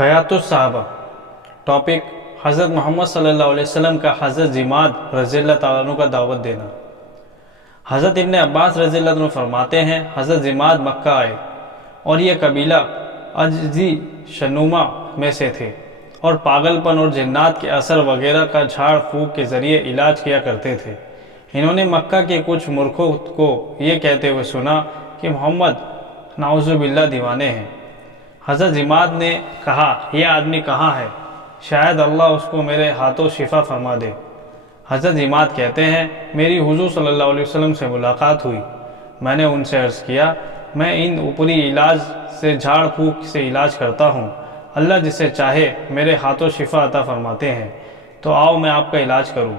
حیات الصحابہ ٹاپک حضرت محمد صلی اللہ علیہ وسلم کا حضرت جماد رضی اللہ تعالیٰ عنہ کا دعوت دینا۔ حضرت ابن عباس رضی اللہ عنہ فرماتے ہیں، حضرت جماد مکہ آئے اور یہ قبیلہ اجزی شنوما میں سے تھے اور پاگل پن اور جنات کے اثر وغیرہ کا جھاڑ پھونک کے ذریعے علاج کیا کرتے تھے۔ انہوں نے مکہ کے کچھ مورخوں کو یہ کہتے ہوئے سنا کہ محمد نعوذ باللہ دیوانے ہیں۔ حضرت جماد نے کہا، یہ آدمی کہاں ہے؟ شاید اللہ اس کو میرے ہاتھوں شفا فرما دے۔ حضرت جماد کہتے ہیں، میری حضور صلی اللہ علیہ وسلم سے ملاقات ہوئی۔ میں نے ان سے عرض کیا، میں ان اوپری علاج سے جھاڑ پھونک سے علاج کرتا ہوں، اللہ جسے چاہے میرے ہاتھوں شفا عطا فرماتے ہیں، تو آؤ میں آپ کا علاج کروں۔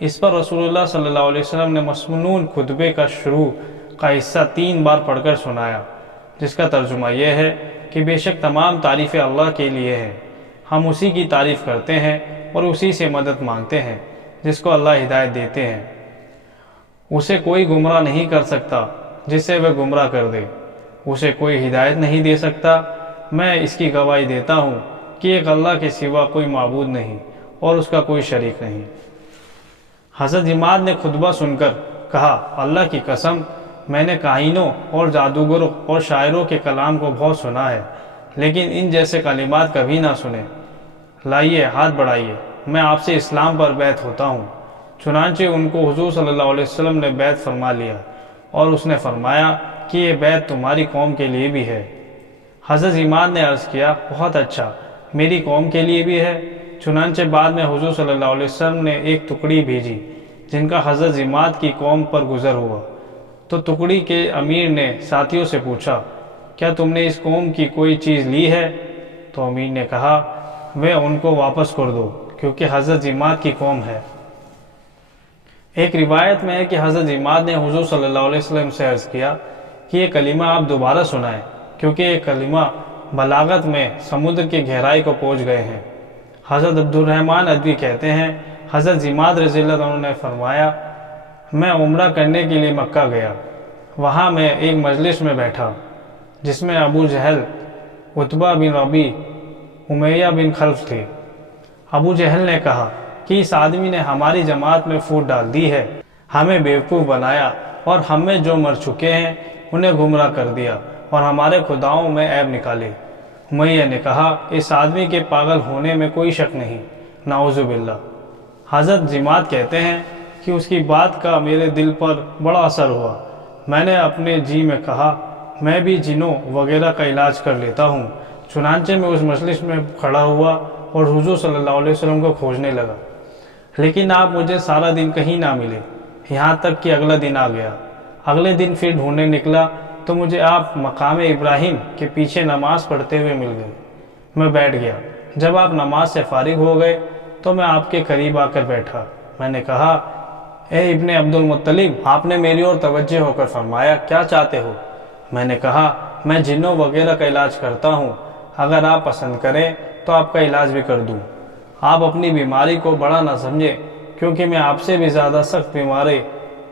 اس پر رسول اللہ صلی اللہ علیہ وسلم نے مسنون خطبے کا شروع کا حصہ 3 بار پڑھ کر سنایا، جس کا ترجمہ یہ ہے کہ بے شک تمام تعریفیں اللہ کے لیے ہیں، ہم اسی کی تعریف کرتے ہیں اور اسی سے مدد مانگتے ہیں جس کو اللہ ہدایت دیتے ہیں۔ اسے کوئی گمراہ نہیں کر سکتا جسے وہ گمراہ کر دے، اسے کوئی ہدایت نہیں دے سکتا۔ میں اس کی گواہی دیتا ہوں کہ ایک اللہ کے سوا کوئی معبود نہیں اور اس کا کوئی شریک نہیں۔ حضرت جماد نے خطبہ سن کر کہا، اللہ کی قسم، میں نے کاہنوں اور جادوگروں اور شاعروں کے کلام کو بہت سنا ہے، لیکن ان جیسے کلمات کبھی نہ سنے۔ لائیے، ہاتھ بڑھائیے، میں آپ سے اسلام پر بیعت ہوتا ہوں۔ چنانچہ ان کو حضور صلی اللہ علیہ وسلم نے بیعت فرما لیا اور اس نے فرمایا کہ یہ بیعت تمہاری قوم کے لیے بھی ہے۔ حضرت جماد نے عرض کیا، بہت اچھا، میری قوم کے لیے بھی ہے۔ چنانچہ بعد میں حضور صلی اللہ علیہ وسلم نے ایک ٹکڑی بھیجی جن کا حضرت جماد کی قوم پر گزر ہوا، تو ٹکڑی کے امیر نے ساتھیوں سے پوچھا، کیا تم نے اس قوم کی کوئی چیز لی ہے؟ تو امیر نے کہا، وہ ان کو واپس کر دو کیونکہ حضرت جماد کی قوم ہے۔ ایک روایت میں ہے کہ حضرت جماد نے حضور صلی اللہ علیہ وسلم سے عرض کیا کہ یہ کلمہ آپ دوبارہ سنائیں، کیونکہ یہ کلمہ بلاغت میں سمندر کی گہرائی کو پہنچ گئے ہیں۔ حضرت عبد الرحمن ادوی کہتے ہیں، حضرت جماد رضی اللہ عنہ نے فرمایا، میں عمرہ کرنے کے لیے مکہ گیا، وہاں میں ایک مجلس میں بیٹھا جس میں ابو جہل، عتبہ بن ربیع، امیہ بن خلف تھے۔ ابو جہل نے کہا کہ اس آدمی نے ہماری جماعت میں پھوٹ ڈال دی ہے، ہمیں بیوقوف بنایا اور ہم میں جو مر چکے ہیں انہیں گمراہ کر دیا اور ہمارے خداؤں میں عیب نکالے۔ امیہ نے کہا، اس آدمی کے پاگل ہونے میں کوئی شک نہیں، نعوذ باللہ۔ حضرت جماد کہتے ہیں کہ اس کی بات کا میرے دل پر بڑا اثر ہوا۔ میں نے اپنے جی میں کہا، میں بھی جنوں وغیرہ کا علاج کر لیتا ہوں۔ چنانچہ میں اس مجلس میں کھڑا ہوا اور حضور صلی اللہ علیہ وسلم کو کھوجنے لگا، لیکن آپ مجھے سارا دن کہیں نہ ملے، یہاں تک کہ اگلا دن آ گیا۔ اگلے دن پھر ڈھونڈنے نکلا تو مجھے آپ مقام ابراہیم کے پیچھے نماز پڑھتے ہوئے مل گئے۔ میں بیٹھ گیا۔ جب آپ نماز سے فارغ ہو گئے تو میں آپ کے قریب آ کر بیٹھا۔ میں نے کہا، اے ابن عبد المطلب، آپ نے میری اور توجہ ہو کر فرمایا، کیا چاہتے ہو؟ میں نے کہا، میں جنوں وغیرہ کا علاج کرتا ہوں، اگر آپ پسند کریں تو آپ کا علاج بھی کر دوں۔ آپ اپنی بیماری کو بڑا نہ سمجھیں، کیونکہ میں آپ سے بھی زیادہ سخت بیماری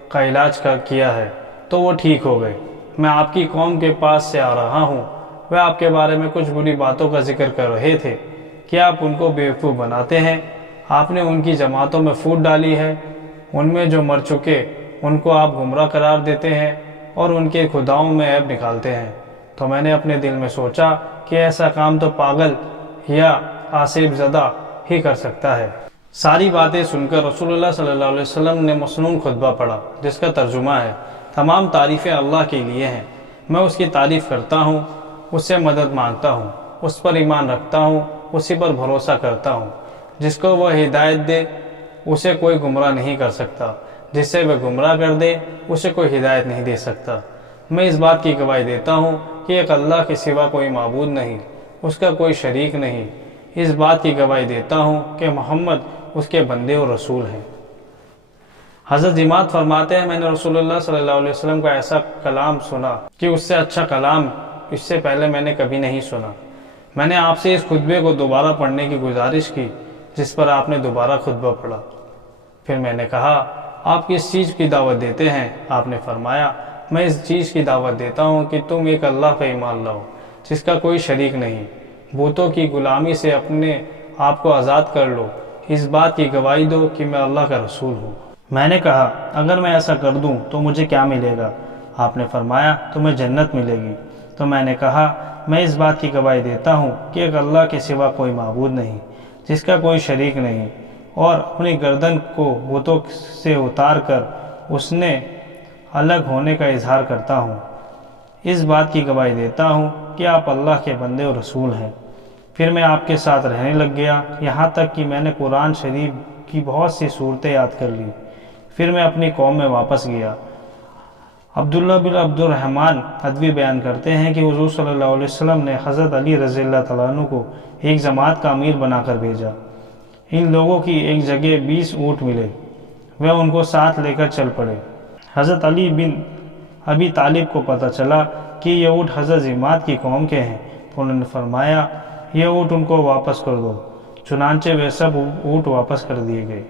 کا علاج کیا ہے تو وہ ٹھیک ہو گئے۔ میں آپ کی قوم کے پاس سے آ رہا ہوں، وہ آپ کے بارے میں کچھ بری باتوں کا ذکر کر رہے تھے کہ آپ ان کو بیوقوف بناتے ہیں، آپ نے ان کی جماعتوں میں پھوٹ ڈالی ہے، ان میں جو مر چکے ان کو آپ گمراہ قرار دیتے ہیں اور ان کے خداؤں میں عیب نکالتے ہیں۔ تو میں نے اپنے دل میں سوچا کہ ایسا کام تو پاگل یا آصف زدہ ہی کر سکتا ہے۔ ساری باتیں سن کر رسول اللہ صلی اللہ علیہ وسلم نے مسنون خطبہ پڑھا، جس کا ترجمہ ہے، تمام تعریفیں اللہ کے لیے ہیں، میں اس کی تعریف کرتا ہوں، اس سے مدد مانگتا ہوں، اس پر ایمان رکھتا ہوں، اسی پر بھروسہ کرتا ہوں۔ جس کو وہ ہدایت دے اسے کوئی گمراہ نہیں کر سکتا، جس سے وہ گمراہ کر دے اسے کوئی ہدایت نہیں دے سکتا۔ میں اس بات کی گواہی دیتا ہوں کہ ایک اللہ کے سوا کوئی معبود نہیں، اس کا کوئی شریک نہیں۔ اس بات کی گواہی دیتا ہوں کہ محمد اس کے بندے اور رسول ہیں۔ حضرت جماد فرماتے ہیں، میں نے رسول اللہ صلی اللہ علیہ وسلم کا ایسا کلام سنا کہ اس سے اچھا کلام اس سے پہلے میں نے کبھی نہیں سنا۔ میں نے آپ سے اس خطبے کو دوبارہ پڑھنے کی گزارش کی جس پر آپ نے دوبارہ خطبہ پڑھا۔ پھر میں نے کہا، آپ کس چیز کی دعوت دیتے ہیں؟ آپ نے فرمایا، میں اس چیز کی دعوت دیتا ہوں کہ تم ایک اللہ پہ ایمان لاؤ جس کا کوئی شریک نہیں، بتوں کی غلامی سے اپنے آپ کو آزاد کر لو، اس بات کی گواہی دو کہ میں اللہ کا رسول ہوں۔ میں نے کہا اگر میں ایسا کر دوں تو مجھے کیا ملے گا؟ آپ نے فرمایا تمہیں جنت ملے گی۔ تو میں نے کہا میں اس بات کی گواہی دیتا ہوں کہ ایک اللہ کے سوا کوئی معبود نہیں، جس کا کوئی شریک نہیں، اور اپنی گردن کو بتوں سے اتار کر اس نے الگ ہونے کا اظہار کرتا ہوں۔ اس بات کی گواہی دیتا ہوں کہ آپ اللہ کے بندے اور رسول ہیں۔ پھر میں آپ کے ساتھ رہنے لگ گیا، یہاں تک کہ میں نے قرآن شریف کی بہت سی صورتیں یاد کر لی۔ پھر میں اپنی قوم میں واپس گیا۔ عبداللہ بن عبد الرحمن ادوی بیان کرتے ہیں کہ حضور صلی اللہ علیہ وسلم نے حضرت علی رضی اللہ تعالیٰ عنہ کو ایک جماعت کا امیر بنا کر بھیجا۔ ان لوگوں کی ایک جگہ 20 اونٹ ملے، وہ ان کو ساتھ لے کر چل پڑے۔ حضرت علی بن ابی طالب کو پتہ چلا کہ یہ اونٹ حضرت ضماد کی قوم کے ہیں، تو انہوں نے فرمایا یہ اونٹ ان کو واپس کر دو، چنانچہ وہ سب اونٹ واپس کر دیے گئے۔